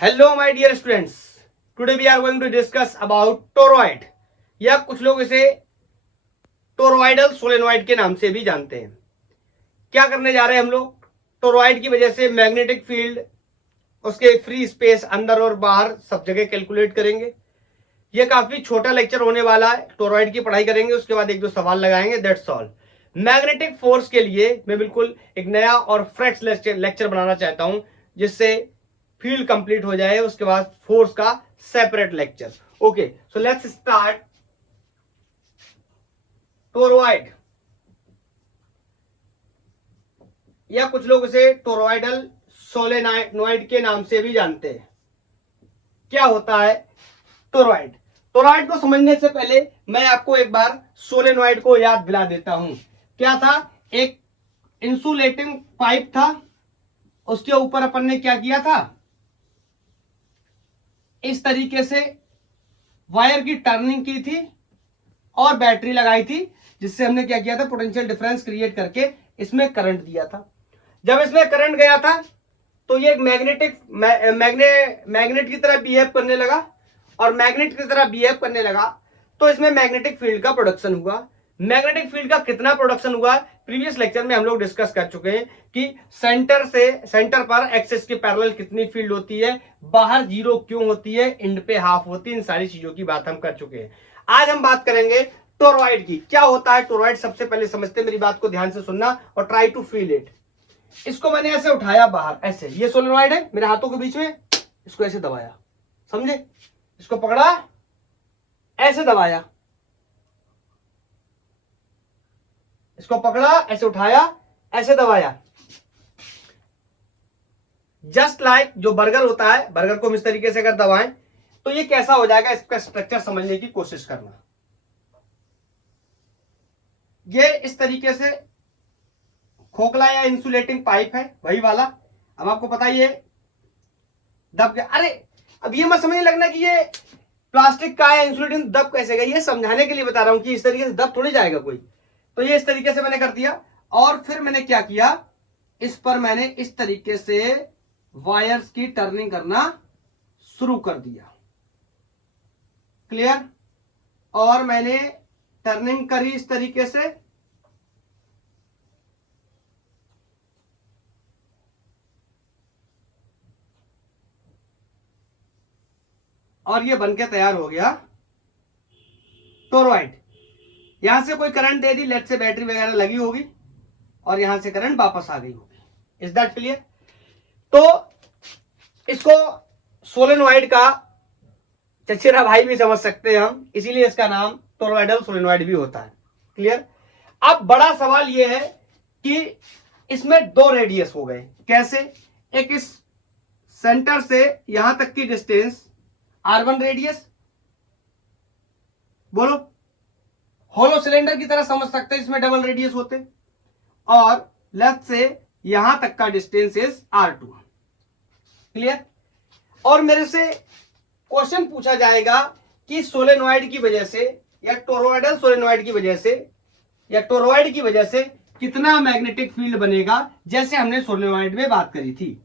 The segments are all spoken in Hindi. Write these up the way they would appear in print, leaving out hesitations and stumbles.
Hello my dear students. Today we are going to discuss about toroid या कुछ लोग इसे टोरॉइडल सोलेनॉइड के नाम से भी जानते हैं। क्या करने जा रहे हैं हम लोग? टोरॉइड की वजह से मैग्नेटिक फील्ड, उसके फ्री स्पेस अंदर और बाहर सब जगह कैलकुलेट करेंगे। यह काफी छोटा लेक्चर होने वाला है। टोरॉइड की पढ़ाई करेंगे, उसके बाद एक दो सवाल लगाएंगे, दैट्स ऑल। मैग्नेटिक फोर्स के लिए मैं बिल्कुल एक नया और फ्रेश लेक्चर बनाना चाहता हूं, जिससे फील्ड कंप्लीट हो जाए, उसके बाद फोर्स का separate lecture. Okay, so let's start. Toroid या कुछ लोग इसे टोरॉइडल सोलेनॉइड के नाम से भी जानते हैं। क्या होता है टोरॉइड? टोरॉइड को समझने से पहले मैं आपको एक बार सोलेनॉइड को याद दिला देता हूं। क्या था? एक इंसुलेटिंग पाइप था, उसके ऊपर अपन ने क्या किया था, इस तरीके से वायर की टर्निंग की थी और बैटरी लगाई थी, जिससे हमने क्या किया था, पोटेंशियल डिफरेंस क्रिएट करके इसमें करंट दिया था। जब इसमें करंट गया था तो ये एक मैग्नेट की तरह बिहेव करने लगा, और मैग्नेट की तरह बिहेव करने लगा तो इसमें मैग्नेटिक फील्ड का प्रोडक्शन हुआ। मैग्नेटिक फील्ड का कितना प्रोडक्शन हुआ, प्रीवियस लेक्चर में हम लोग डिस्कस कर चुके हैं कि सेंटर पर एक्सिस के पैरेलल कितनी फील्ड होती है, बाहर जीरो क्यों होती है, एंड पे हाफ होती है। इन सारी चीजों की बात हम कर चुके हैं। आज हम बात करेंगे टोरॉइड की। क्या होता है टोरॉइड? सबसे पहले समझते, मेरी बात को ध्यान से सुनना और ट्राई टू फील इट। इसको मैंने ऐसे उठाया बाहर, ऐसे, ये सोलेनॉइड है मेरे हाथों के बीच में, इसको ऐसे दबाया, समझे? इसको पकड़ा, ऐसे दबाया, इसको पकड़ा, ऐसे उठाया, ऐसे दबाया। जस्ट लाइक जो बर्गर होता है, बर्गर को हम इस तरीके से अगर दबाएं तो ये कैसा हो जाएगा, इसका स्ट्रक्चर समझने की कोशिश करना। ये इस तरीके से खोखला या इंसुलेटिंग पाइप है, वही वाला। अब आपको पता ही है दब गया। अरे अब ये मत समझने लगना कि ये प्लास्टिक का है, इंसुलेटिंग दब कैसे गया, ये समझाने के लिए बता रहा हूं कि इस तरीके से दब थोड़ी जाएगा कोई। तो ये इस तरीके से मैंने कर दिया, और फिर मैंने क्या किया, इस पर मैंने इस तरीके से वायर्स की टर्निंग करना शुरू कर दिया। क्लियर? और मैंने टर्निंग करी इस तरीके से, और ये बनके तैयार हो गया टोरॉइड। यहां से कोई करंट दे दी, लेट से बैटरी वगैरह लगी होगी, और यहां से करंट वापस आ गई होगी। Is that clear? तो इसको सोलेनॉइड का चचेरा भाई भी समझ सकते हैं हम, इसीलिए इसका नाम टोरॉइडल सोलेनॉइड भी होता है। क्लियर? अब बड़ा सवाल यह है कि इसमें दो रेडियस हो गए। कैसे? एक इस सेंटर से यहां तक की डिस्टेंस R1 रेडियस, बोलो, होलो सिलेंडर की तरह समझ सकते हैं, इसमें डबल रेडियस होते, और लेफ्ट से यहां तक का डिस्टेंस इज R2। क्लियर? और मेरे से क्वेश्चन पूछा जाएगा कि सोलेनॉइड की वजह से या टोरॉइडल सोलेनॉइड की वजह से या टोरॉइड की वजह से कितना मैग्नेटिक फील्ड बनेगा, जैसे हमने सोलेनॉइड में बात करी थी।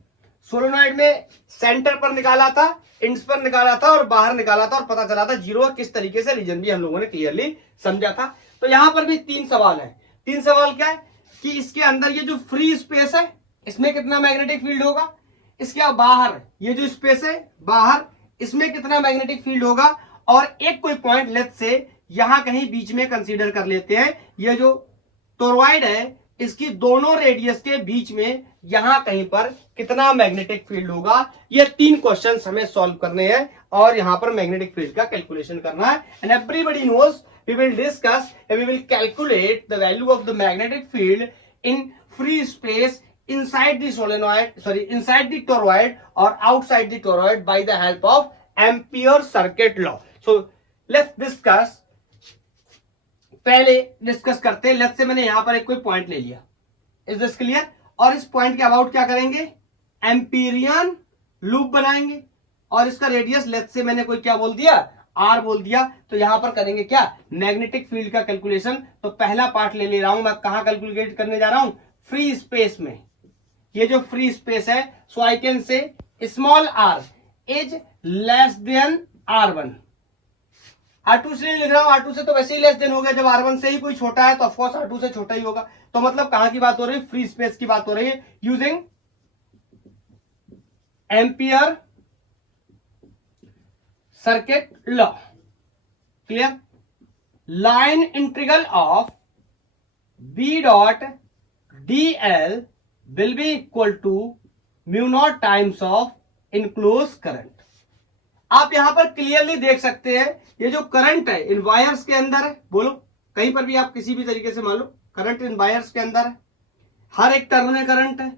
सोलेनॉइड में सेंटर पर निकाला था, इंड्स पर निकाला था, और बाहर निकाला था, और पता चला था जीरो किस तरीके से, रीजन भी हम लोगों ने क्लियरली समझा था। तो यहां पर भी तीन सवाल है। तीन सवाल क्या है कि इसके अंदर ये जो फ्री स्पेस है, इसमें कितना मैग्नेटिक फील्ड होगा, इसके बाहर ये जो स्पेस है बाहर, इसमें कितना मैग्नेटिक फील्ड होगा, और एक कोई पॉइंट लेट से यहां कहीं बीच में कंसीडर कर लेते हैं, ये जो टोरॉइड है इसकी दोनों रेडियस के बीच में यहां कहीं पर कितना मैग्नेटिक फील्ड होगा। ये तीन क्वेश्चंस हमें सॉल्व करने हैं, और यहां पर मैग्नेटिक फील्ड का कैलकुलेशन करना है। And everybody knows we will discuss, we will calculate the value of the magnetic field in free space inside the solenoid, inside the toroid or outside the toroid by the help of Ampere circuit law. So let's discuss. पहले डिस्कस करते हैं। लेट्स से मैंने यहां पर एक कोई पॉइंट ले लिया, इज दिस क्लियर? और इस पॉइंट के अबाउट क्या करेंगे, एम्पीरियन लूप बनाएंगे, और इसका रेडियस लेट्स से मैंने कोई क्या बोल दिया, R बोल दिया। तो यहां पर करेंगे क्या, मैग्नेटिक फील्ड का कैलकुलेशन। तो पहला पार्ट ले रहा हूं मैं, कहां कैलकुलेट करने जा रहा हूं, फ्री स्पेस में। ये जो फ्री स्पेस है, so I can say small r is less than R1। R2 से नहीं लिख रहा हूं, R2 से तो वैसे ही लेस देन हो गया, जब R1 से ही कोई छोटा है तो ऑफकोर्स R2 से छोटा ही होगा। तो मतलब कहां की बात हो रही है, फ्री स्पेस की बात हो रही है, using Ampere circuit law. Clear? Line integral of B dot DL will be equal to mu naught times of enclose current. आप यहां पर क्लियरली देख सकते हैं, ये जो करंट है इन वायर्स के अंदर है, बोलो कहीं पर भी आप किसी भी तरीके से मान लो करंट इन वायर्स के अंदर है, हर एक टर्न में करंट है,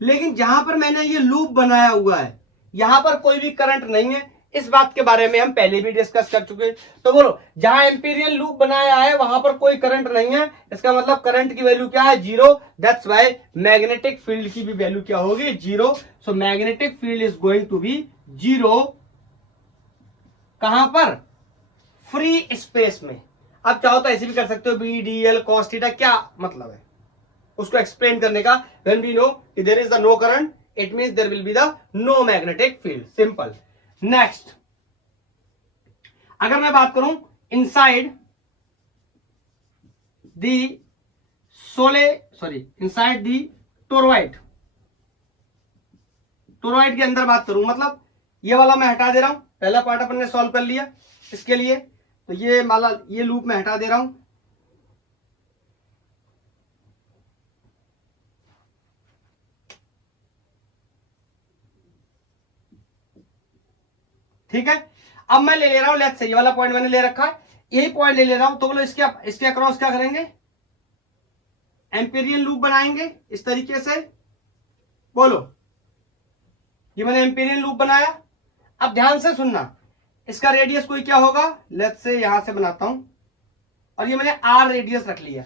लेकिन जहां पर मैंने ये लूप बनाया हुआ है यहां पर कोई भी करंट नहीं है। इस बात के बारे में हम पहले भी डिस्कस कर चुके हैं। तो बोलो जहां एम्पीरियल लूप बनाया है वहां पर कोई करंट नहीं है, इसका मतलब करंट की वैल्यू क्या है, zero. That's why magnetic field की भी वैल्यू क्या होगी, zero. So magnetic field is going to be zero. कहां पर, फ्री स्पेस में। अब चाहो तो ऐसे भी कर सकते हो, B D L cos theta, क्या मतलब है उसको एक्सप्लेन करने का। व्हेन वी नो कि there is the no current, it means there will be the no magnetic field, simple. Next, अगर मैं बात करूं इनसाइड इनसाइड दी टोरॉइड के अंदर बात करूं, मतलब ये वाला मैं हटा दे रहा हूं, पहला पार्ट अपन ने सॉल्व कर लिया इसके लिए, तो ये वाला ये लूप मैं हटा दे रहा हूं। ठीक है, अब मैं ले रहा हूं लेफ्ट से, ये वाला पॉइंट मैंने ले रखा है, यही पॉइंट ले रहा हूं। तो बोलो इसके अक्रॉस क्या करेंगे, एम्पीरियन लूप बनाएंगे इस तरीके से। बोलो ये मैंने एम्पीरियन लूप बनाया। अब ध्यान से सुनना, इसका रेडियस कोई क्या होगा, लेट्स से यहां से बनाता हूं, और ये मैंने R रेडियस रख लिया।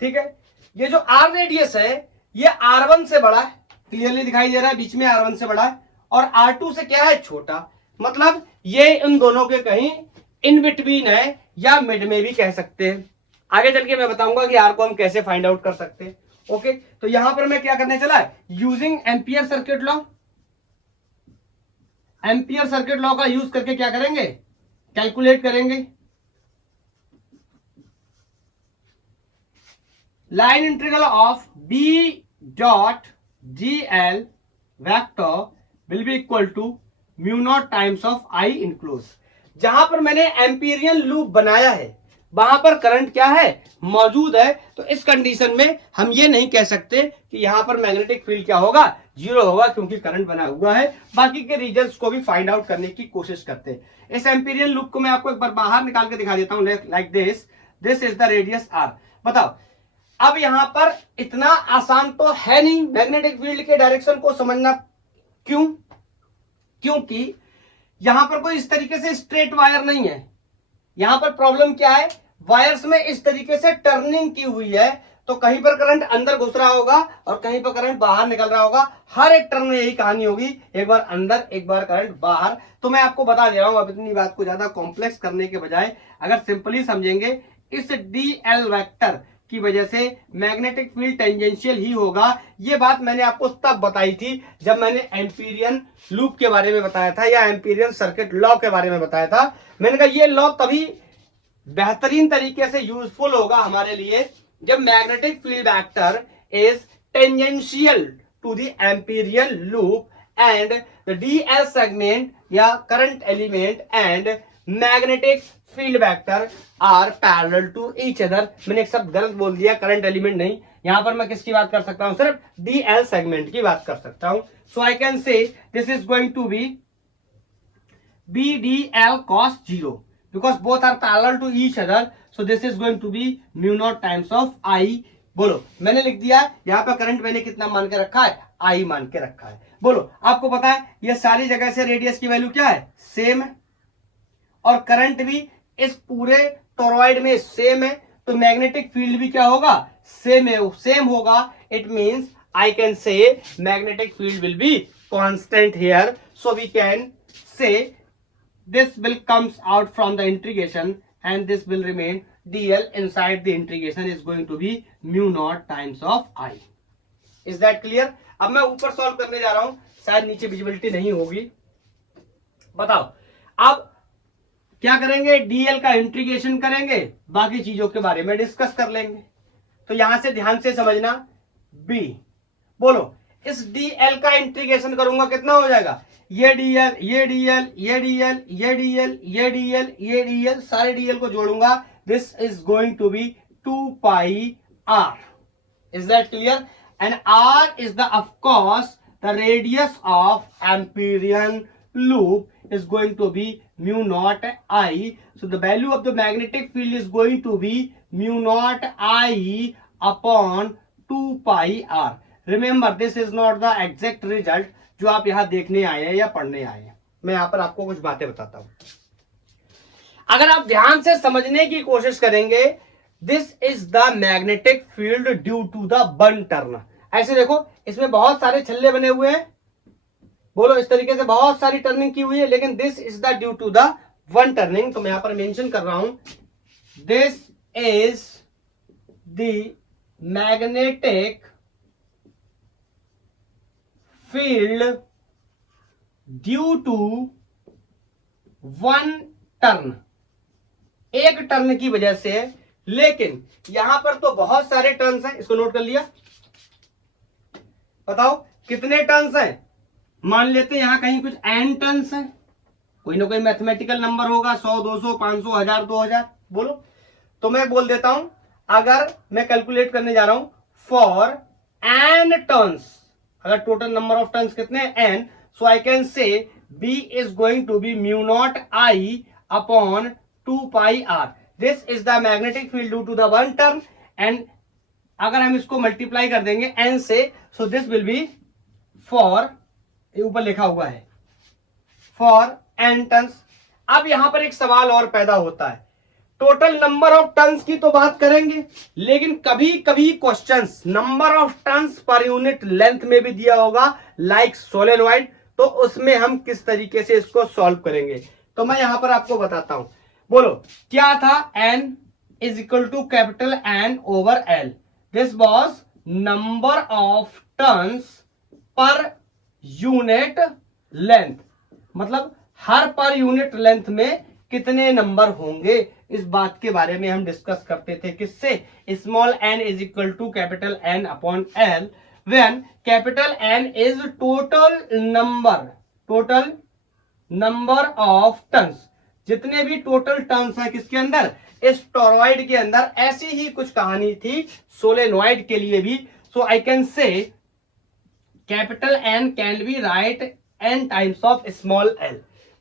ठीक है, ये जो R रेडियस है ये R1 से बड़ा है, क्लियरली दिखाई दे रहा है, बीच में R1 से बड़ा है, और R2 से क्या है, छोटा। मतलब ये इन दोनों के कहीं इन बिटवीन है, या मिड में भी कह सकते हैं। आगे चल के मैं बताऊंगा कि R को हम कैसे फाइंड आउट कर सकते हैं। ओके, तो यहां पर मैं क्या करने चला, using Ampere circuit law. Ampere circuit law का यूज करके क्या करेंगे, कैलकुलेट करेंगे line integral of B dot DL vector will be equal to mu naught times of I enclose. जहां पर मैंने एम्पीरियन लूप बनाया है वहां पर करंट क्या है, मौजूद है। तो इस कंडीशन में हम ये नहीं कह सकते कि यहां पर मैग्नेटिक फील्ड क्या होगा, जीरो होगा, क्योंकि करंट बना हुआ है। बाकी के रीजन्स को भी फाइंड आउट करने की कोशिश करते हैं। इस एम्पीरियन लूप को मैं आपको एक बार बाहर निकाल के दिखा देता हूं, like this is the radius R। बताओ, अब यहां पर इतना आसान तो है नहीं मैग्नेटिक फील्ड के डायरेक्शन को समझना। क्यों, क्योंकि यहां पर कोई इस तरीके से स्ट्रेट वायर नहीं है। यहां पर प्रॉब्लम क्या है, वायर्स में इस तरीके से टर्निंग की हुई है, तो कहीं पर करंट अंदर घुस रहा होगा और कहीं पर करंट बाहर निकल रहा होगा। हर एक टर्न में यही कहानी होगी, एक बार अंदर एक बार करंट बाहर। तो मैं आपको बता दे रहा हूं, अब इतनी बात को ज्यादा कॉम्प्लेक्स करने के बजाय अगर सिंपली समझेंगे, इस DL वेक्टर की वजह से मैग्नेटिक फील्ड टेंजेंशियल ही होगा। ये बात मैंने आपको तब बताई थी जब मैंने एम्पीरियन लूप के बारे में बताया था, या एम्पीरियन सर्किट लॉ के बारे में बताया था। मैंने कहा ये लॉ तभी बेहतरीन तरीके से यूजफुल होगा हमारे लिए जब magnetic field vector is tangential to the Amperian loop and the DL segment या current element and magnetic field vector are parallel to each other. मैंने एक शब्द गलत बोल दिया, करंट एलिमेंट नहीं, यहां पर मैं किसकी बात कर सकता हूं, सिर्फ DL सेगमेंट की बात कर सकता हूं। So I can say this is going to be BDL cos 0 because both are parallel to each other, so this is going to be mu naught times of I। बोलो मैंने लिख दिया, यहां पर करंट मैंने कितना मान के रखा है, I मान के रखा है। बोलो आपको पता है ये सारी जगह से रेडियस की वैल्यू क्या है, सेम है, और करंट भी इस पूरे टोरॉइड में सेम है, तो मैग्नेटिक फील्ड भी क्या होगा, सेम होगा। It means I can say magnetic field will be constant here, so we can say this will comes out from the integration and this will remain DL inside the integration is going to be mu naught times of I। Is that clear? अब मैं ऊपर सॉल्व करने जा रहा हूं, शायद नीचे विजिबिलिटी नहीं होगी। बताओ अब क्या करेंगे, डीएल का इंटीग्रेशन करेंगे, बाकी चीजों के बारे में डिस्कस कर लेंगे। तो यहां से ध्यान से समझना, बी बोलो, इस डीएल का इंटीग्रेशन करूंगा कितना हो जाएगा, ये डीएल ये डीएल ये डीएल ये डीएल ये डीएल ये डीएल, सारे डीएल को जोड़ूंगा, this is going to be 2 pi R. Is that clear? And R is the of course the radius of Amperian loop is going to be mu naught I. So the value of the magnetic field is going to be mu naught I upon 2 pi r. Remember this is not the exact result जो आप यहां देखने आए हैं या पढ़ने आए हैं। मैं यहां पर आपको कुछ बातें बताता हूं, अगर आप ध्यान से समझने की कोशिश करेंगे, this is the magnetic field due to the one turn. ऐसे देखो, इसमें बहुत सारे छल्ले बने हुए हैं, बोलो इस तरीके से बहुत सारी टर्निंग की हुई है, लेकिन this is the due to the one turning. तो मैं यहां पर मेंशन कर रहा हूं, this is the magnetic field due to one turn, एक टर्न की वजह से। लेकिन यहां पर तो बहुत सारे टर्न्स हैं, इसको नोट कर लिया। बताओ कितने टर्न्स हैं, मान लेते हैं यहां कहीं कुछ n टर्न्स हैं, कोई ना कोई मैथमेटिकल नंबर होगा, 100 200 500 1000 2000 बोलो। तो मैं बोल देता हूं, अगर मैं कैलकुलेट करने जा रहा हूं फॉर n टर्न्स, अगर टोटल नंबर ऑफ टर्न्स कितने n, so I can say b is going to be mu naught i upon 2 pi r। This is the magnetic field due to the one turn, and अगर हम इसको मल्टीप्लाई कर देंगे n से, so this will be for, ऊपर लिखा हुआ है फॉर n टर्न्स। अब यहां पर एक सवाल और पैदा होता है, टोटल नंबर ऑफ टर्न्स की तो बात करेंगे, लेकिन कभी कभी questions number of turns per unit length में भी दिया होगा, लाइक सोलेनॉइड, तो उसमें हम किस तरीके से इसको सॉल्व करेंगे। तो मैं यहां पर आपको बताता हूं, बोलो क्या था, n is equal to capital N over L, this was number of turns per unit length, मतलब हर पर यूनिट लेंथ में कितने नंबर होंगे, इस बात के बारे में हम डिस्कस करते थे। किससे, small n is equal to capital N upon L, when capital N is total number of turns, जितने भी टोटल टर्न्स है किसके अंदर, इस टोरॉइड के अंदर। ऐसी ही कुछ कहानी थी सोलेनॉइड के लिए भी। So I can say capital N can be write n times of small l।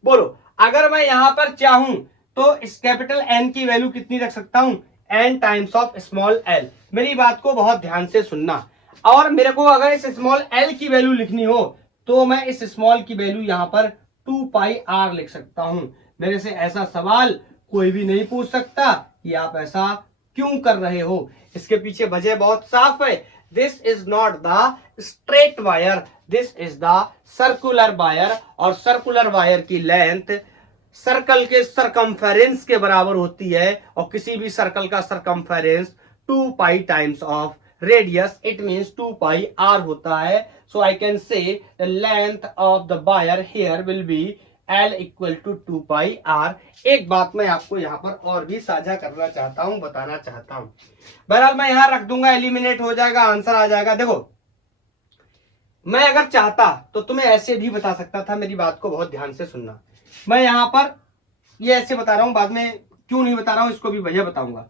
बोलो अगर मैं यहां पर चाहूं तो इस कैपिटल N की वैल्यू कितनी रख सकता हूं, n times of small l। मेरी बात को बहुत ध्यान से सुनना, और मेरे को अगर इस स्मॉल l की वैल्यू लिखनी हो तो मैं इस स्मॉल की वैल्यू यहां पर 2 पाई r लिख सकता हूं। मेरे से ऐसा सवाल कोई भी नहीं पूछ सकता कि आप ऐसा क्यों कर रहे हो, इसके पीछे वजह बहुत साफ है। This is not the straight wire, this is the circular wire, और सर्कुलर वायर की लेंथ सर्कल के सरकमफेरेंस के बराबर होती है, और किसी भी सर्कल का circumference 2 pi times of radius, it means 2 pi r होता है। So I can say the length of the wire here will be L equal to 2 pi r। एक बात मैं आपको यहाँ पर और भी साझा करना चाहता हूं, बताना चाहता हूं। बहरहाल मैं यहां रख दूंगा, एलिमिनेट हो जाएगा, आंसर आ जाएगा। देखो मैं अगर चाहता तो तुम्हें ऐसे भी बता सकता था, मेरी बात को बहुत ध्यान से सुनना। मैं यहां पर ये ऐसे बता रहा हूं, बाद में क्यों नहीं बता रहा हूं इसको भी वजह बताऊंगा।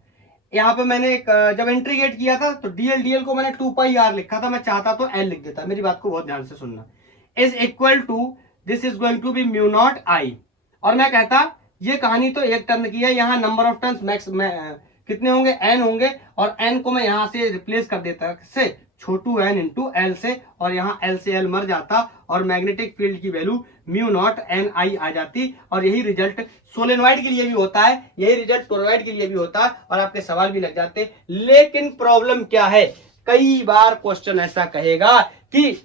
यहाँ पे मैंने जब इंटीग्रेट किया था तो डीएल को मैंने 2 पाई r लिखा था, मैं चाहता तो l लिख देता। मेरी बात को बहुत ध्यान से सुनना, is equal to this is going to be mu naught i, और मैं कहता ये कहानी तो एक टर्न की है, यहाँ नंबर ऑफ टर्न्स मैक्स कितने होंगे, n होंगे, और n को मैं यहां से रिप्लेस कर देता से छोटू n इंटू एल से, और यहाँ l से l मर जाता, और मैग्नेटिक फील्ड की value mu naught n i आ जाती। और यही रिजल्ट सोलेनॉइड के लिए भी होता है, यही रिजल्ट टोरॉइड के लिए भी होता है, और आपके सवाल भी लग जाते। लेकिन प्रॉब्लम क्या है, कई बार क्वेश्चन ऐसा कहेगा कि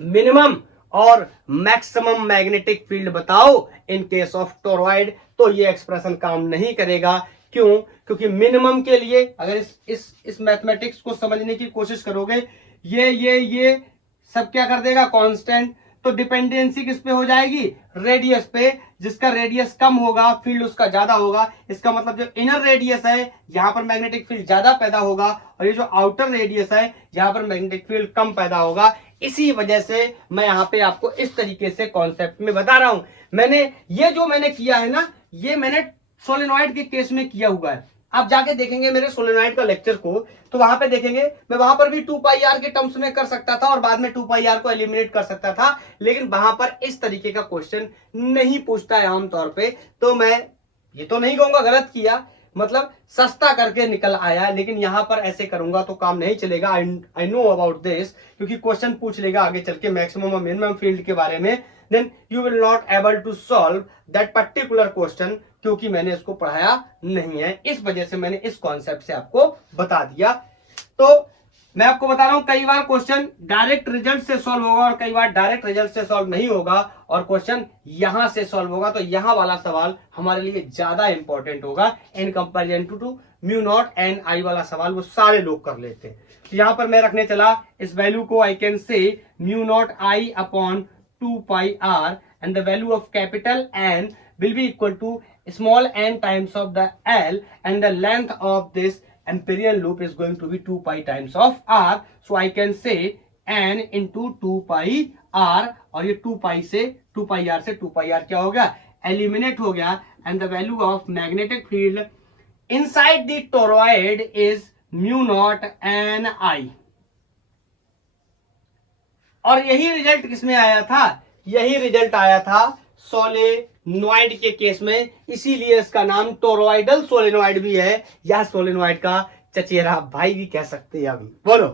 मिनिमम और मैक्सिमम मैग्नेटिक फील्ड बताओ इन केस ऑफ टोरॉइड, तो ये एक्सप्रेशन काम नहीं करेगा। क्यों, क्योंकि मिनिमम के लिए अगर इस मैथमेटिक्स को समझने की कोशिश करोगे, ये सब क्या कर देगा, कांस्टेंट। तो डिपेंडेंसी किस पे हो जाएगी, रेडियस पे। जिसका रेडियस कम होगा फील्ड उसका ज्यादा होगा। इसका मतलब जो इनर रेडियस है यहां पर मैग्नेटिक फील्ड ज्यादा पैदा होगा, और ये जो आउटर रेडियस है यहां पर मैग्नेटिक फील्ड कम पैदा होगा। इसी वजह से मैं यहाँ पे आपको इस तरीके से कॉन्सेप्ट में बता रहा हूं। मैंने किया है ना, ये मैंने सोलेनॉइड के केस में किया हुआ है। आप जाके देखेंगे मेरे सोलेनॉइड का लेक्चर को, तो वहां पे देखेंगे मैं वहां पर भी 2 पाई आर के टर्म्स में कर सकता था और बाद में 2 पाई आर को एलिमिनेट कर सकता था, लेकिन वहां पर इस तरीके का क्वेश्चन नहीं पूछता है आमतौर पे। तो मैं ये तो नहीं कहूंगा गलत किया, मतलब सस्ता करके निकल आया, लेकिन यहां पर ऐसे करूंगा तो काम नहीं चलेगा। आई नो अबाउट दिस, क्योंकि क्वेश्चन पूछ लेगा आगे चल के मैक्सिमम और मिनिमम फील्ड के बारे में, then you will not able to solve that particular question, क्योंकि मैंने इसको पढ़ाया नहीं है। इस वजह से मैंने इस कॉन्सेप्ट से आपको बता दिया। तो मैं आपको बता रहा हूं कई बार क्वेश्चन डायरेक्ट रिजल्ट से सॉल्व होगा और कई बार डायरेक्ट रिजल्ट से सॉल्व नहीं होगा, और क्वेश्चन यहां से सॉल्व होगा। तो यहां वाला सवाल हमारे लिए ज्यादा इंपॉर्टेंट होगा in comparison to mu naught n I वाला सवाल वो सारे लोग कर लेते हैं। तो यहां पर मैं रखने चला इस वैल्यू को, I can say mu naught I upon 2 pi R and the value of capital N will be equal to small n times of the L, and the length of this imperial loop is going to be 2 pi times of R. So I can say n into 2 pi R, और ये 2 pi से 2 pi R से 2 pi R क्या हो गया, एलिमिनेट हो गया, and the value of magnetic field inside the toroid is mu naught n I। और यही रिजल्ट किसमें आया था, यही रिजल्ट आया था सोलेनॉइड के केस में, इसीलिए इसका नाम टोरॉइडल सोलेनॉइड भी है, या सोलेनॉइड का चचेरा भाई भी कह सकते हैं अभी। बोलो,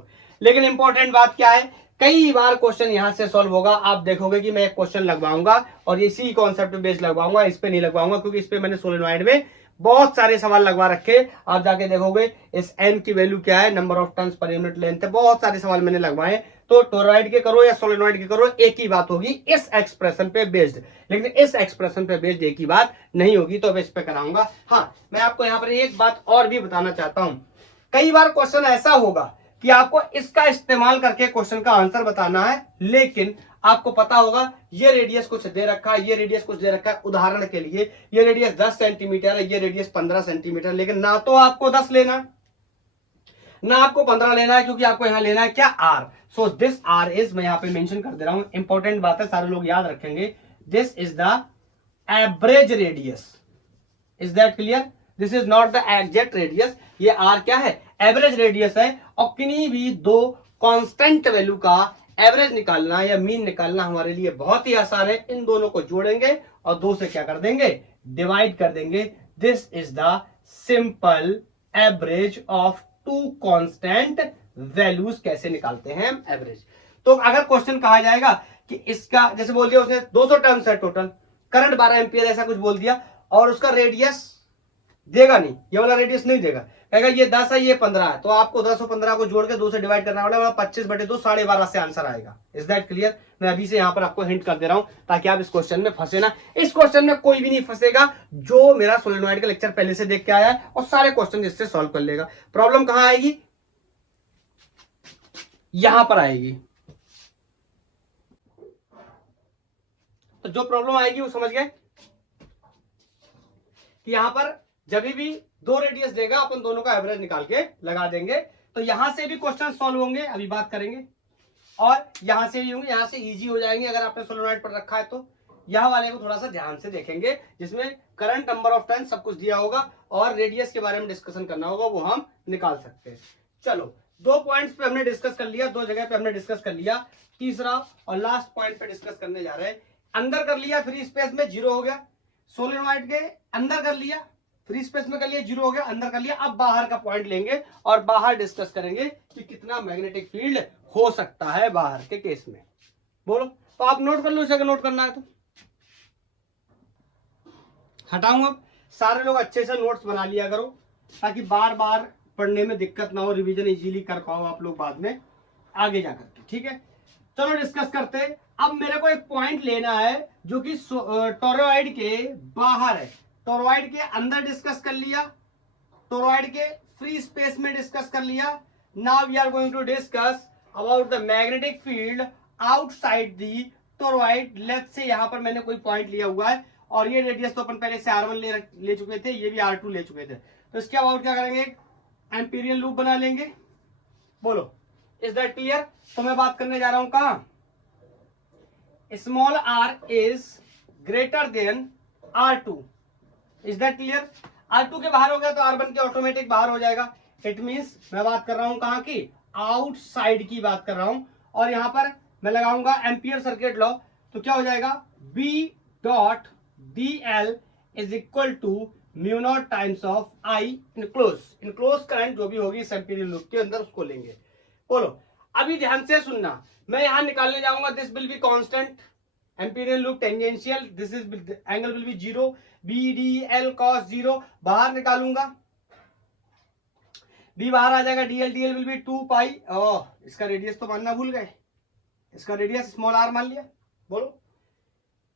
लेकिन इंपॉर्टेंट बात क्या है, कई बार क्वेश्चन यहां से सॉल्व होगा। आप देखोगे कि मैं एक क्वेश्चन लगवाऊंगा और इसी कॉन्सेप्ट बेस्ड लगवाऊंगा, इस पे नहीं लगवाऊंगा, क्योंकि इस पे मैंने सोलेनॉइड में बहुत सारे सवाल लगवा रखे। आप जाके देखोगे इस एन की वैल्यू क्या है, number of turns per unit length है, बहुत सारे सवाल मैंने लगवाए। तो टोरॉइड के करो या सोलेनॉइड के करो, एक ही बात होगी इस एक्सप्रेशन पे बेस्ड, लेकिन इस एक्सप्रेशन पे बेस्ड एक ही बात नहीं होगी। तो अब इस पे कराऊंगा। हाँ, मैं आपको यहाँ पर एक बात और भी बताना चाहता हूं। कई बार क्वेश्चन ऐसा होगा कि आपको इसका इस्तेमाल करके क्वेश्चन का आंसर बताना है, लेकिन आपको पता होगा ये रेडियस कुछ दे रखा है, ये रेडियस कुछ दे रखा है। उदाहरण के लिए ये रेडियस 10 सेंटीमीटर है, ये रेडियस 15 सेंटीमीटर, लेकिन ना तो आपको 10 लेना ना आपको 15 लेना है, क्योंकि आपको यहां लेना है क्या, R. So this R is, मैं यहां पे मेंशन कर दे रहा हूं, इंपॉर्टेंट बात है, सारे लोग याद रखेंगे। This is the average radius. Is that clear? This is not the exact radius, ये आर क्या है, एवरेज रेडियस है। और किन्हीं भी दो कांस्टेंट वैल्यू का एवरेज निकालना या मीन निकालना हमारे लिए बहुत ही आसान है। इन दोनों को जोड़ेंगे और 2 से क्या कर देंगे, डिवाइड कर देंगे। This is the simple average of 2 constant values. कैसे निकालते हैं हम एवरेज? तो अगर क्वेश्चन कहा जाएगा कि इसका, जैसे बोल दिया उसने 200 टर्म्स है टोटल, करंट 12 एम्पियर ऐसा कुछ बोल दिया, और उसका रेडियस देगा नहीं, ये वाला रेडियस नहीं देगा, कहेगा ये 10 है ये 15 है, तो आपको 10 और 15 को जोड़ के 2 से डिवाइड करना पड़ेगा, 25/2 12.5 से आंसर आएगा। Is that clear? मैं अभी से यहां पर आपको हिंट कर दे रहा हूं ताकि आप इस क्वेश्चन में फंसे ना। इस क्वेश्चन में कोई भी नहीं फंसेगा जो मेरा सोलेनॉइड का लेक्चर पहले से देख के आया है, और सारे क्वेश्चन इससे सॉल्व कर लेगा। प्रॉब्लम कहां आएगी, यहां पर आएगी। तो जो प्रॉब्लम आएगी वो समझ गए कि यहां पर जब भी 2 रेडियस देगा अपन दोनों का एवरेज निकाल के लगा देंगे। तो यहां से भी क्वेश्चन सॉल्व होंगे, अभी बात करेंगे, और यहां से भी होंगे, यहां से इजी हो जाएंगे अगर आपने सोलेनॉइड पर रखा है तो। यहां वाले को थोड़ा सा ध्यान से देखेंगे, जिसमें करंट, नंबर ऑफ टर्न सब कुछ दिया होगा और रेडियस के बारे में डिस्कशन करना होगा, वो हम निकाल सकते हैं। चलो, 2 पॉइंट्स पे हमने डिस्कस कर लिया, 2 जगह पे हमने डिस्कस कर लिया। तीसरा और लास्ट पॉइंट पे डिस्कस करने जा रहे हैं। अंदर कर लिया, फ्री स्पेस में 0 हो गया। सोलेनॉइड के अंदर कर लिया, फ्री स्पेस में कर लिया, 0 हो गया, अंदर कर लिया। अब बाहर का पॉइंट लेंगे और बाहर डिस्कस करेंगे कि कितना मैग्नेटिक फील्ड हो सकता है बाहर के केस में। बोलो, तो आप नोट कर लो इसे, अगर नोट करना है तो। हटाऊंगा, अब सारे लोग अच्छे से नोट्स बना लिया करो ताकि बार बार पढ़ने में दिक्कत ना हो, रिवीजन इजीली कर पाओ आप लोग बाद में आगे जाकर के। ठीक है, चलो डिस्कस करते हैं। अब मेरे को एक पॉइंट लेना है जो कि टोरॉइड के बाहर है। टोरॉइड के अंदर डिस्कस कर लिया, टोरॉइड के फ्री स्पेस में डिस्कस कर लिया। Now we are going to discuss about the magnetic field outside the toroid, left से यहाँ पर मैंने कोई पॉइंट लिया हुआ है और ये रेडियस तो अपन पहले से R1 ले चुके थे, ये भी R2 ले चुके थे। तो इसके अबाउट क्या करेंगे, एम्पीरियल लूप बना लेंगे। बोलो, इज दैट क्लियर? तो मैं बात करने जा रहा हूं कहां, small r is greater than R2। Is that clear? R2 के बाहर हो गया तो R1 के ऑटोमेटिक बाहर हो जाएगा। इट मींस मैं बात कर रहा हूं कहां की, आउटसाइड की बात कर रहा हूं। और यहां पर मैं लगाऊंगा एम्पियर सर्किट लॉ, तो क्या हो जाएगा, B dot DL is equal to mu naught times of I enclose current जो भी होगी इस एम्पीरियल लूप के अंदर उसको लेंगे। बोलो, अभी ध्यान से सुनना, मैं यहां निकालने जाऊंगा, this will be constant Amperian loop tangential, this is angle will be 0, BDL cos 0 बाहर निकालूंगा, B बाहर आ जाएगा, DL विल बी 2 पाई। इसका रेडियस तो मानना भूल गए, इसका रेडियस स्मॉल r मान लिया। बोलो,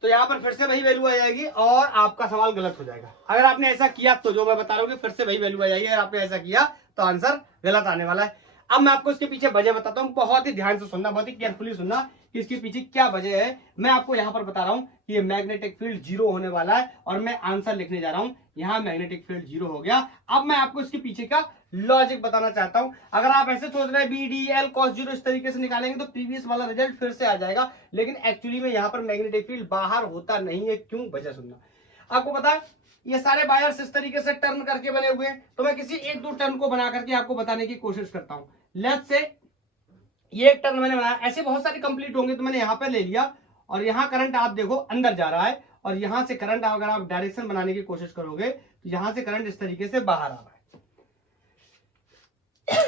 तो यहां पर फिर से वही वैल्यू आ जाएगी और आपका सवाल गलत हो जाएगा। अगर आपने ऐसा किया तो जो मैं बता रहा हूँ फिर से वही वैल्यू आ जाएगी, अगर आपने ऐसा किया तो आंसर गलत आने वाला है। अब मैं आपको इसके पीछे वजह बताता हूँ, बहुत ही ध्यान से सुनना, बहुत ही केयरफुली सुनना कि इसके पीछे क्या वजह है। मैं आपको यहाँ पर बता रहा हूँ कि ये मैग्नेटिक फील्ड 0 होने वाला है और मैं आंसर लिखने जा रहा हूँ, यहाँ मैग्नेटिक फील्ड 0 हो गया। अब मैं आपको इसके पीछे का लॉजिक बताना चाहता हूं। अगर आप ऐसे सोच रहे हैं BDL cos 0 इस तरीके से निकालेंगे तो प्रीवियस वाला रिजल्ट फिर से आ जाएगा, लेकिन एक्चुअली में यहाँ पर मैग्नेटिक फील्ड बाहर होता नहीं है। क्यों, वजह सुनना। आपको पता है ये सारे वायर्स इस तरीके से टर्न करके बने हुए हैं, तो मैं किसी एक दो टर्न को बना करके आपको बताने की कोशिश करता हूं। लेट्स से ये एक टर्न मैंने बनाया, ऐसे बहुत सारे कंप्लीट होंगे, तो मैंने यहाँ पे ले लिया और यहाँ करंट आप देखो अंदर जा रहा है और यहां से करंट अगर आप डायरेक्शन बनाने की कोशिश करोगे तो यहां से करंट इस तरीके से बाहर आ रहा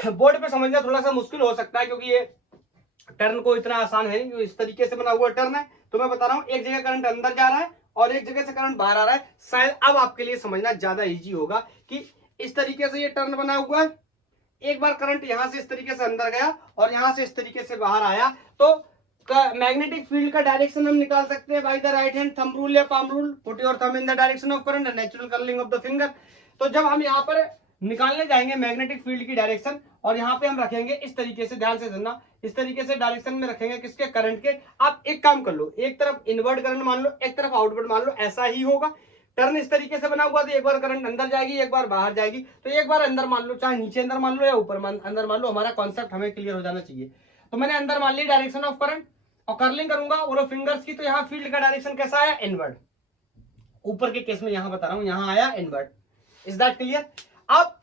है। बोर्ड पे समझना थोड़ा सा मुश्किल हो सकता है क्योंकि ये टर्न को इतना आसान है नहीं, इस तरीके से बना हुआ टर्न है। तो मैं बता रहा हूं एक जगह करंट अंदर जा रहा है और एक जगह से करंट बाहर आ रहा है। शायद अब आपके लिए समझना ज्यादा इजी होगा कि इस तरीके से ये टर्न बना हुआ है, एक बार करंट यहां से इस तरीके से अंदर गया और यहां से इस तरीके से बाहर आया, तो मैग्नेटिक फील्ड का डायरेक्शन हम निकाल सकते हैं by the right hand thumb rule या palm rule. Put your thumb in the direction of current, natural curling of the finger. तो जब हम यहाँ पर निकालने जाएंगे मैग्नेटिक फील्ड की डायरेक्शन और यहाँ पे हम रखेंगे इस तरीके से, ध्यान से सुनना, इस तरीके से डायरेक्शन में रखेंगे किसके, करंट के। आप एक काम कर लो, एक तरफ इनवर्ट करंट मान लो, एक तरफ आउटवर्ट मान लो, ऐसा ही होगा। टर्न इस तरीके से बना हुआ तो एक बार करंट अंदर जाएगी एक बार बाहर जाएगी, तो एक बार अंदर मान लो, चाहे नीचे अंदर मान लो या ऊपर अंदर मान लो, हमारा कॉन्सेप्ट हमें क्लियर हो जाना चाहिए। तो मैंने अंदर मान ली डायरेक्शन ऑफ करंट और कर्लिंग करूंगा बोलो फिंगर्स की, तो यहाँ फील्ड का डायरेक्शन कैसा आया, इनवर्ट। ऊपर के केस में यहां बता रहा हूं, यहां आया इनवर्ट। Is that clear? अब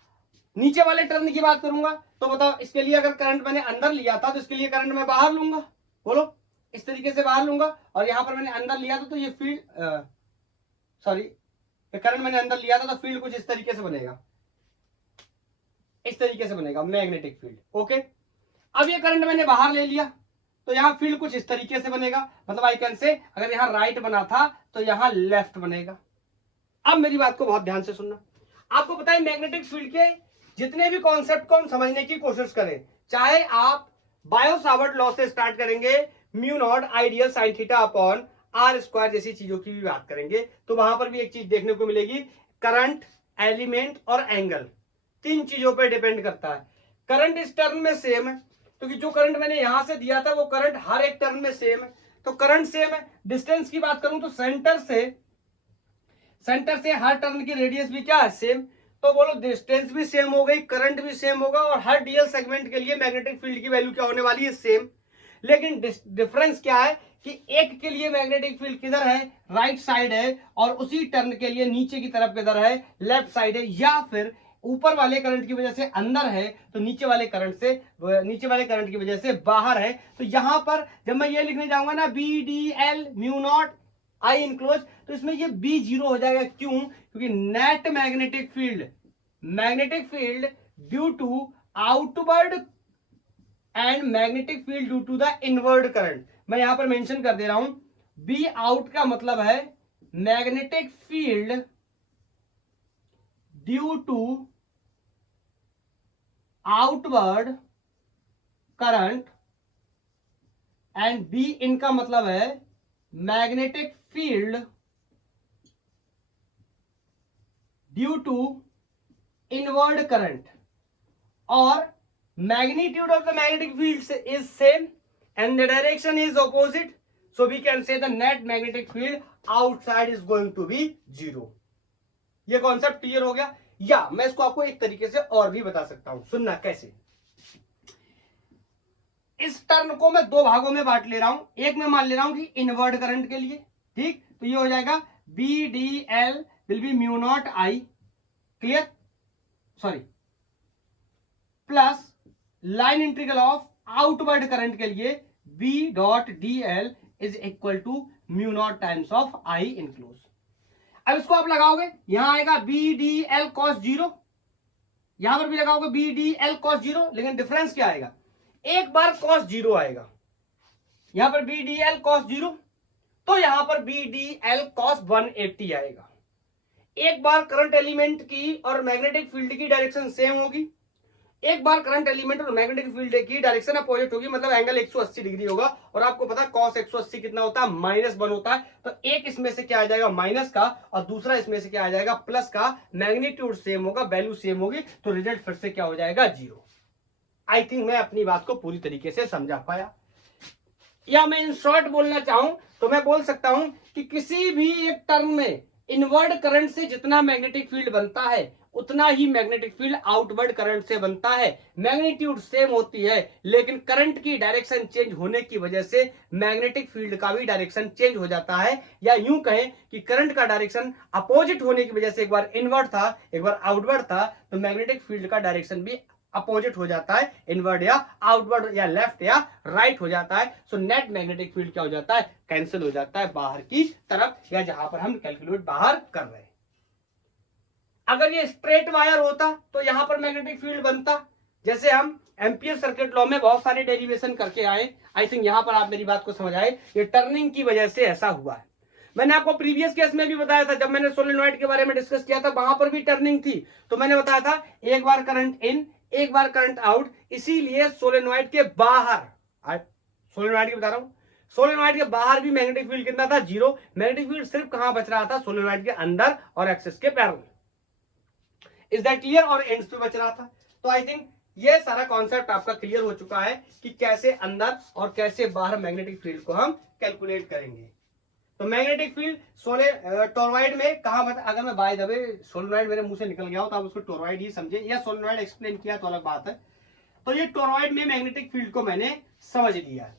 नीचे वाले टर्न की बात करूंगा तो बताओ, इसके लिए अगर करंट मैंने अंदर लिया था तो इसके लिए करंट मैं बाहर लूंगा, बोलो इस तरीके से बाहर लूंगा, और यहां पर मैंने अंदर लिया था तो ये फील्ड करंट मैंने अंदर लिया था तो फील्ड कुछ इस तरीके से बनेगा, इस तरीके से बनेगा मैग्नेटिक फील्ड। ओके, अब ये करंट मैंने बाहर ले लिया तो यहाँ फील्ड कुछ इस तरीके से बनेगा, मतलब आई कैन से अगर यहाँ राइट बना था तो यहाँ लेफ्ट बनेगा। अब मेरी बात को बहुत ध्यान से सुनना, आपको पता है मैग्नेटिक फील्ड के जितने भी कॉन्सेप्ट को हम समझने की कोशिश करें, चाहे आप बायो सावर्ट लॉ से स्टार्ट करेंगे, mu naught I dl sine theta upon R square जैसी चीजों की भी बात करेंगे, तो वहां पर भी एक चीज देखने को मिलेगी, करंट, एलिमेंट और एंगल, तीन चीजों पर डिपेंड करता है। करंट इस टर्न में सेम है क्योंकि जो करंट मैंने यहां से दिया था वो करंट हर एक टर्न में सेम है, तो करंट सेम है। डिस्टेंस की बात करूं तो सेंटर से हर टर्न की रेडियस भी क्या है, सेम। तो बोलो डिस्टेंस भी सेम हो गई, करंट भी सेम होगा और हर डीएल सेगमेंट के लिए मैग्नेटिक फील्ड की वैल्यू क्या होने वाली है, सेम। लेकिन डिफरेंस क्या है कि एक के लिए मैग्नेटिक फील्ड किधर है, राइट साइड है, और उसी टर्न के लिए नीचे की तरफ किधर है, लेफ्ट साइड है, या फिर ऊपर वाले करंट की वजह से अंदर है तो नीचे वाले करंट की वजह से बाहर है। तो यहां पर जब मैं ये लिखने जाऊंगा ना BDL mu naught I enclose, तो इसमें ये B 0 हो जाएगा। क्यों? क्योंकि net magnetic field due to outward and magnetic field due to the inward current, मैं यहां पर मेंशन कर दे रहा हूं, B आउट का मतलब है magnetic field due to outward current, and B in का मतलब है magnetic field due to inward current, और magnitude of the magnetic field is same and the direction is opposite, So we can say the net magnetic field outside is going to be 0. ये कॉन्सेप्ट क्लियर हो गया? या मैं इसको आपको एक तरीके से और भी बता सकता हूं, सुनना कैसे। इस टर्म को मैं दो भागों में बांट ले रहा हूं। एक में मान ले रहा हूं कि इनवर्ट करंट के लिए, ठीक, तो ये हो जाएगा B D L will be mu naught I, clear, sorry, plus line integral of outward current के लिए B dot D L is equal to mu naught times of I enclose. अब इसको आप लगाओगे, यहां आएगा B D L cos zero, यहां पर भी लगाओगे B D L cos zero, लेकिन डिफरेंस क्या आएगा, एक बार कॉस जीरो आएगा, यहां पर B D L cos zero, तो यहां पर बी डी एल कॉस 180 आएगा। एक बार करंट एलिमेंट की और मैग्नेटिक फील्ड की डायरेक्शन सेम होगी, एक बार करंट एलिमेंट और मैग्नेटिक फील्ड की डायरेक्शन अपोजिट होगी, मतलब एंगल 180 डिग्री होगा। और आपको पता है कॉस 180 कितना होता है, -1 होता है। तो एक इसमें से क्या आ जाएगा माइनस का, और दूसरा इसमें से क्या आ जाएगा प्लस का। मैग्नीट्यूड सेम होगा, वैल्यू सेम होगी, तो रिजल्ट फिर से क्या हो जाएगा 0। आई थिंक मैं अपनी बात को पूरी तरीके से समझा पाया। या मैं इन शॉर्ट बोलना चाहूं तो मैं बोल सकता हूं कि किसी भी एक टर्म में इनवर्ड करंट से जितना मैग्नेटिक फील्ड बनता है उतना ही मैग्नेटिक फील्ड आउटवर्ड करंट से बनता है। मैग्नीट्यूड सेम होती है, लेकिन करंट की डायरेक्शन चेंज होने की वजह से मैग्नेटिक फील्ड का भी डायरेक्शन चेंज हो जाता है। या यूं कहें कि करंट का डायरेक्शन अपोजिट होने की वजह से एक बार इनवर्ड था एक बार आउटवर्ड था, तो मैग्नेटिक फील्ड का डायरेक्शन भी अपोजिट हो जाता है, इनवर्ड या आउटवर्ड या लेफ्ट या राइट हो जाता है। सो नेट मैग्नेटिक फील्ड क्या हो जाता है, कैंसिल हो जाता है बाहर की तरफ, या जहां पर हम कैलकुलेट बाहर कर रहे हैं। अगर ये स्ट्रेट वायर होता तो यहां पर मैग्नेटिक फील्ड बनता। जैसे हम एम्पियर सर्किट लॉ में बहुत सारे डेरिवेशन करके आए, आई थिंक यहां पर आप मेरी बात को समझ आए। ये टर्निंग की वजह से ऐसा हुआ है। मैंने आपको प्रीवियस केस में भी बताया था, जब मैंने सोलेनॉइड के बारे में डिस्कस किया था, वहां पर भी टर्निंग थी। तो मैंने बताया था एक बार करंट इन एक बार करंट आउट, इसीलिए सोलेनॉइड के बाहर, सोलेनॉइड की बता रहा हूं, सोलेनॉइड के बाहर भी मैग्नेटिक फील्ड कितना था 0। मैग्नेटिक फील्ड सिर्फ कहां बच रहा था, सोलेनॉइड के अंदर और एक्सिस के पैरेलल। Is that clear? और एंड्स पे बच रहा था। तो आई थिंक ये सारा कॉन्सेप्ट आपका क्लियर हो चुका है कि कैसे अंदर और कैसे बाहर मैग्नेटिक फील्ड को हम कैलकुलेट करेंगे। तो मैग्नेटिक फील्ड टोरॉइड में कहां बता, अगर मैं बाय द वे सोलेनॉइड मेरे मुंह से निकल गया हो तो आप उसको टोरॉइड ही समझे, या सोलेनॉइड एक्सप्लेन किया तो अलग बात है। तो ये टोरॉइड में मैग्नेटिक फील्ड को मैंने समझ लिया है।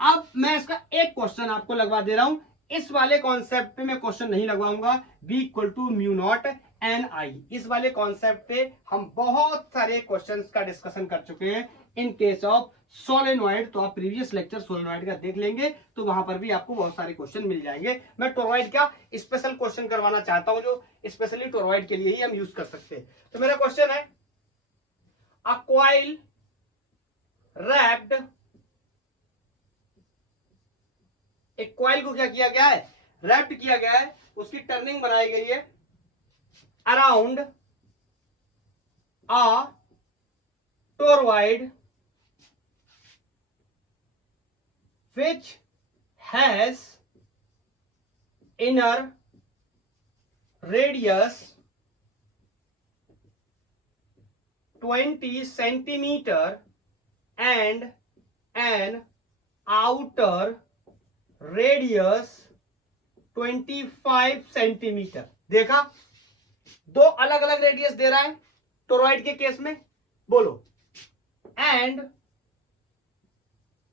अब मैं इसका एक क्वेश्चन आपको लगवा दे रहा हूं। इस वाले कॉन्सेप्ट पे मैं क्वेश्चन नहीं लगवाऊंगा, B = म्यू नॉट एन आई। इस वाले कॉन्सेप्ट पे हम बहुत सारे क्वेश्चंस का डिस्कशन कर चुके हैं इन केस ऑफ सोलेनॉइड। तो आप प्रीवियस लेक्चर सोलेनॉइड का देख लेंगे तो वहां पर भी आपको बहुत सारे क्वेश्चन मिल जाएंगे। मैं टोरॉइड का स्पेशल क्वेश्चन करवाना चाहता हूं जो स्पेशली टोरॉइड के लिए ही हम यूज कर सकते हैं। तो मेरा क्वेश्चन है, अ कॉइल रैप्ड, एक कॉइल को क्या किया गया है, रैप्ड किया गया है, उसकी टर्निंग बनाई गई है around a toroid which has inner radius 20 centimeter and an outer radius 25 centimetre. देखा, दो अलग अलग रेडियस दे रहा है टोरॉइड के केस में, बोलो, and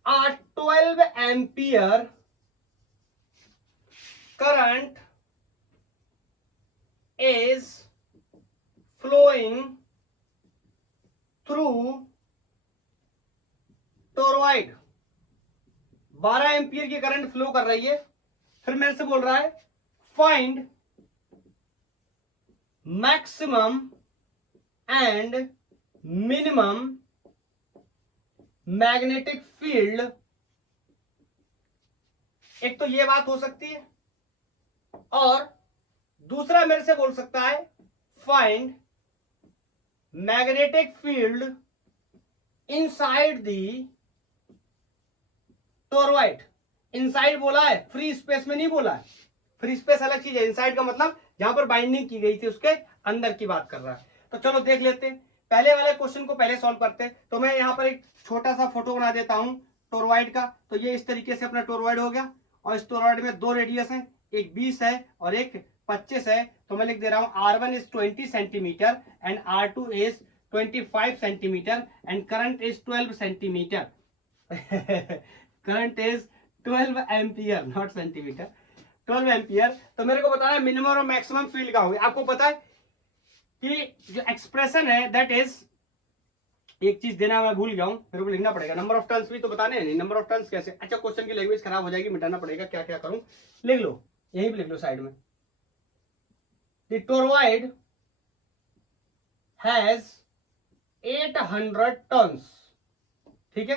a 12 ampere current is flowing through toroid. 12 ampere की करंट फ्लो कर रही है। फिर मेरे से बोल रहा है find maximum and minimum magnetic field. एक तो ये बात हो सकती है, और दूसरा मेरे से बोल सकता है find magnetic field inside the toroid. Inside बोला है, फ्री स्पेस में नहीं बोला है। फ्री स्पेस अलग चीज है, इनसाइड का मतलब जहां पर बाइंडिंग की गई थी उसके अंदर की बात कर रहा है। तो चलो देख लेते हैं, पहले वाले क्वेश्चन को पहले सॉल्व करते हैं। तो मैं यहां पर एक छोटा सा फोटो बना देता हूं टोरॉइड का। तो ये इस तरीके से अपना टोरॉइड हो गया, और इस टोरॉइड में दो रेडियस हैं, एक 20 है और एक 25 है, तो मैं लिख दे रहा हूं R1 is 20 centimetre and R2 is 25 centimetre and current is 12 centimetre. Current is 12 ampere, not centimetre, 12 ampere. तो मेरे को बताना है मिनिमम और मैक्सिमम फील्ड का होगा। आपको पता है कि जो एक्सप्रेशन है दैट इज, एक चीज देना मैं भूल गया हूं, मेरे को लिखना पड़ेगा, नंबर ऑफ टर्न्स भी तो बताने हैं, नहीं नंबर ऑफ टर्न्स कैसे, अच्छा क्वेश्चन की लैंग्वेज खराब हो जाएगी, मिटाना पड़ेगा, क्या क्या करूं, लिख लो, यहीं पे लिख लो साइड में। द टोरॉइड हैज 800 टर्न्स, ठीक है,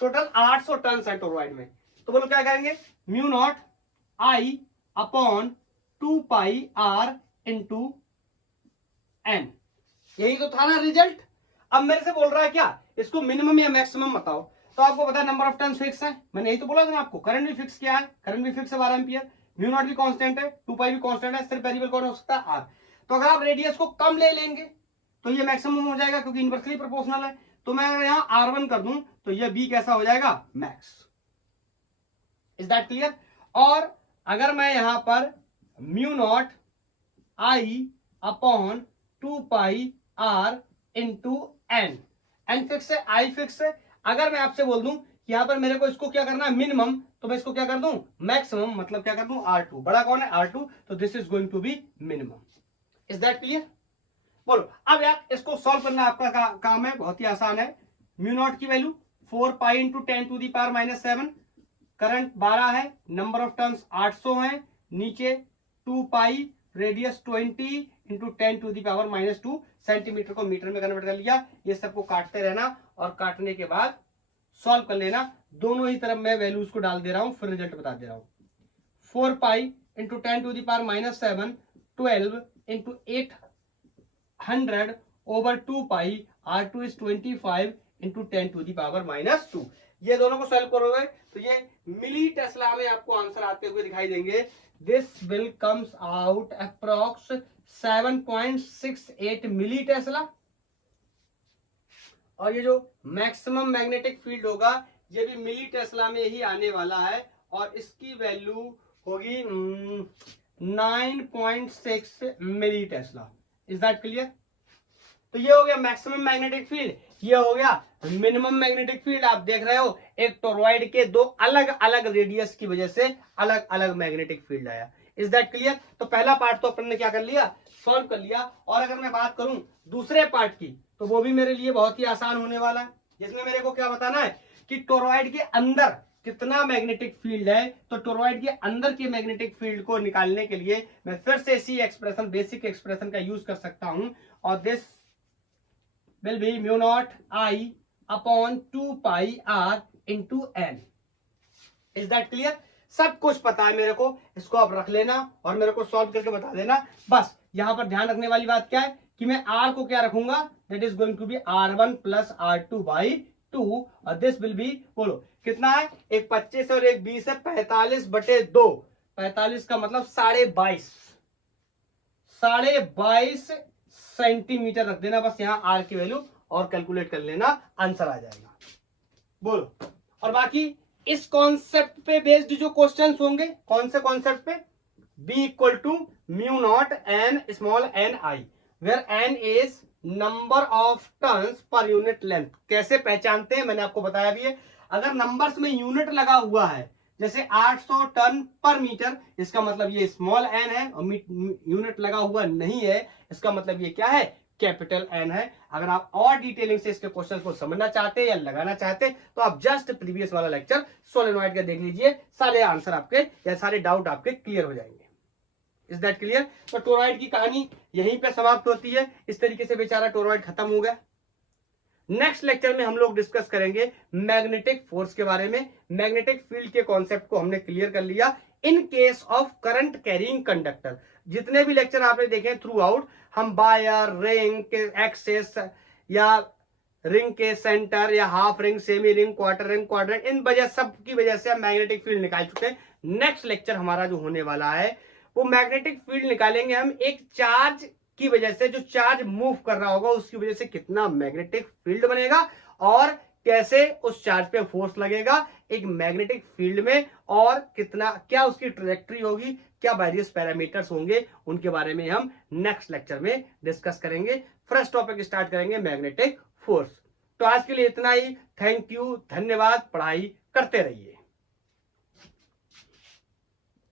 टोटल 800 टर्न्स है टोरॉइड में। तो बोलो क्या करेंगे, mu naught I upon 2 pi R into N, यही तो था ना रिजल्ट। अब मेरे से बोल रहा है क्या, इसको मिनिमम या मैक्सिमम बताओ। तो आपको पता है नंबर ऑफ टर्न्स फिक्स है, मैंने यही तो बोला था ना आपको। करंट भी फिक्स किया है, करंट भी फिक्स है 12 एम्पियर, म्यू नॉट भी कांस्टेंट है, 2 पाई भी कांस्टेंट है, सिर्फ वेरिएबल कौन हो सकता है, आर। तो अगर आप रेडियस को कम ले लेंगे तो ये मैक्सिमम हो जाएगा क्योंकि इनवर्सली प्रोपोर्शनल है। तो मैं अगर यहाँ R1 कर दूं तो ये B कैसा हो जाएगा, मैक्स। Is that clear. और अगर मैं यहां पर mu naught I upon 2 pi R into N, N fix है, आई फिक्स है। अगर मैं आपसे बोल दूं कि यहां पर मेरे को इसको क्या करना है मिनिमम, तो मैं इसको क्या कर दूं मैक्सिमम, मतलब क्या कर दूं R2, बड़ा कौन है R2, तो this is going to be minimum. Is that clear. बोलो अब यार इसको सॉल्व करना आपका काम है, बहुत ही आसान है। म्यू नॉट की value 4 pi into 10 to the power -7, current 12 है, नंबर ऑफ टर्न्स 800 है, नीचे 2 pi, radius 20 into 10 to the power -2, centimetre को मीटर में कन्वर्ट कर लिया। ये सबको काटते रहना और काटने के बाद सॉल्व कर लेना, दोनों ही तरफ मैं वैल्यूज को डाल दे रहा हूं, फिर रिजल्ट बता दे रहा हूं। 4 pi into 10 to the power -7, 12 into 800 over 2 pi, R2 is 25 into 10 to the power -2। ये दोनों को सॉल्व करोगे तो ये मिली टेस्ला में आपको आंसर आते हुए दिखाई देंगे। This will comes out approx 7.68 milli tesla. और ये जो मैक्सिमम मैग्नेटिक फील्ड होगा ये भी मिली टेस्ला में ही आने वाला है और इसकी वैल्यू होगी 9.6 मिली टेस्ला। Is that clear. तो ये हो गया मैक्सिमम मैग्नेटिक फील्ड, ये हो गया मिनिमम मैग्नेटिक फील्ड। आप देख रहे हो एक टोरॉइड के दो अलग अलग रेडियस की वजह से अलग अलग मैग्नेटिक फील्ड आया। Is that clear. तो पहला पार्ट तो अपन ने क्या कर लिया, सॉल्व कर लिया। और अगर मैं बात करूं दूसरे पार्ट की तो वो भी मेरे लिए बहुत ही आसान होने वाला है, जिसमें मेरे को क्या बताना है कि टोरॉइड के अंदर कितना मैग्नेटिक फील्ड है। तो टोरॉइड के अंदर के मैग्नेटिक फील्ड को निकालने के लिए मैं फिर से इसी एक्सप्रेशन, बेसिक एक्सप्रेशन का यूज कर सकता हूं, और this will be mu naught I upon 2 pi r into n. Is that clear? सब कुछ पता है मेरे को, इसको आप रख लेना और मेरे को सॉल्व करके बता देना। बस यहां पर ध्यान रखने वाली बात क्या है कि मैं r को क्या रखूंगा, that is going to be R1 plus R2 by 2, और दिस विल बी, बोलो कितना है, एक 25 और एक 20 है, 45/2। 45 का मतलब 22.5 सेंटीमीटर रख देना बस यहाँ आर की वैल्यू, और कैलकुलेट कर लेना, आंसर आ जाएगा। बोलो। और बाकी इस कॉन्सेप्ट पे बेस्ड जो क्वेश्चंस होंगे, कौन से कॉन्सेप्ट पे, B equal to mu naught N small N I, where N is number of turns per unit length. कैसे पहचानते हैं मैंने आपको बताया भी है। अगर नंबर्स में यूनिट लगा हुआ है जैसे 800 टन पर मीटर, इसका मतलब ये स्मॉल एन है, और यूनिट लगा हुआ नहीं है इसका मतलब ये क्या है, कैपिटल एन है। अगर आप और डिटेलिंग से इसके क्वेश्चंस को समझना चाहते हैं या लगाना चाहते हैं तो आप जस्ट प्रीवियस वाला लेक्चर सोलेनॉइड का देख लीजिए, सारे आंसर आपके या सारे डाउट आपके क्लियर हो जाएंगे। Is that clear. तो टोरॉइड की कहानी यहीं पे समाप्त होती है। इस तरीके से बेचारा टोरॉइड खत्म हो गया। नेक्स्ट लेक्चर में हम लोग डिस्कस करेंगे मैग्नेटिक फोर्स के बारे में। मैग्नेटिक फील्ड के कॉन्सेप्ट को हमने क्लियर कर लिया in case of current carrying conductor. जितने भी लेक्चर आपने देखे थ्रू आउट, हम वायर, रिंग के एक्सेस या रिंग के सेंटर या half ring, semi ring, quarter ring, quadrant, इन वजह सब की वजह से हम मैग्नेटिक फील्ड निकाल चुके हैं। नेक्स्ट लेक्चर हमारा जो होने वाला है वो मैग्नेटिक फील्ड निकालेंगे हम एक चार्ज की वजह से, जो चार्ज मूव कर रहा होगा उसकी वजह से कितना मैग्नेटिक फील्ड बनेगा और कैसे उस चार्ज पे फोर्स लगेगा, एक मैग्नेटिक फील्ड में, और कितना क्या उसकी ट्रैजेक्टरी होगी, क्या वेरियस पैरामीटर्स होंगे, उनके बारे में हम नेक्स्ट लेक्चर में डिस्कस करेंगे। फर्स्ट टॉपिक स्टार्ट करेंगे मैग्नेटिक फोर्स। तो आज के लिए इतना ही। थैंक यू, धन्यवाद। पढ़ाई करते रहिए।